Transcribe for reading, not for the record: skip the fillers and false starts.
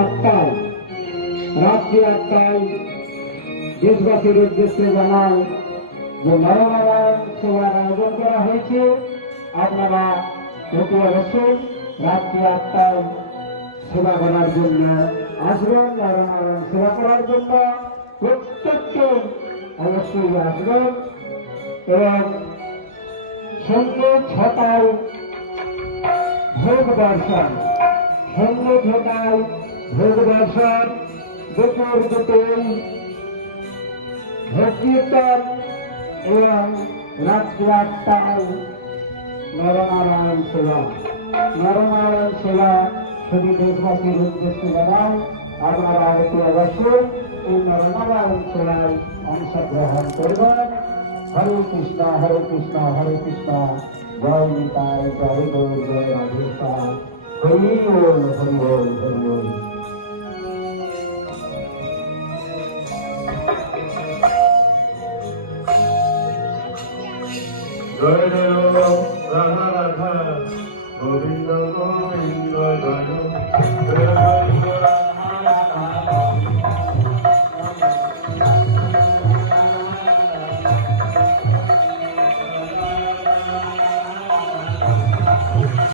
আটটায় রাত্রি 8টায় দেশবাসীর উদ্দেশ্যে জানাই যে নরনারায়ণ সেবার আয়োজন করা হয়েছে। আপনারা অতি অবশ্যই রাত্রি 8টায় সেবা করার জন্য আসবেন। নরনারায়ণ সেবা করার জন্য প্রত্যেককে অবশ্যই আসবেন এবং সন্ধ্যে 6টায় ভোগ দর্শন, সন্ধ্যে 6টায় ভোগ দর্শন, দুপুর 2টায় ভোগ কীর্তন এবং রাত্রি 8টায় নরনারায়ণ সেবা। নরনারায়ণ সেবা শুধু দেশবাসীর উদ্দেশ্যে জানাই আপনারা অতি অবশ্যই এই নরনারায়ণ সেবায় অংশগ্রহণ করবেন। হরে কৃষ্ণ হরে কৃষ্ণ হরে কৃষ্ণ, জয় নিতাই জয় গৌর জয় রাধেশ্যাম, হরি ওম হরি ওম হরি ওম। জয় জয় রাধা রাধা গোবিন্দ গোবিন্দ জয়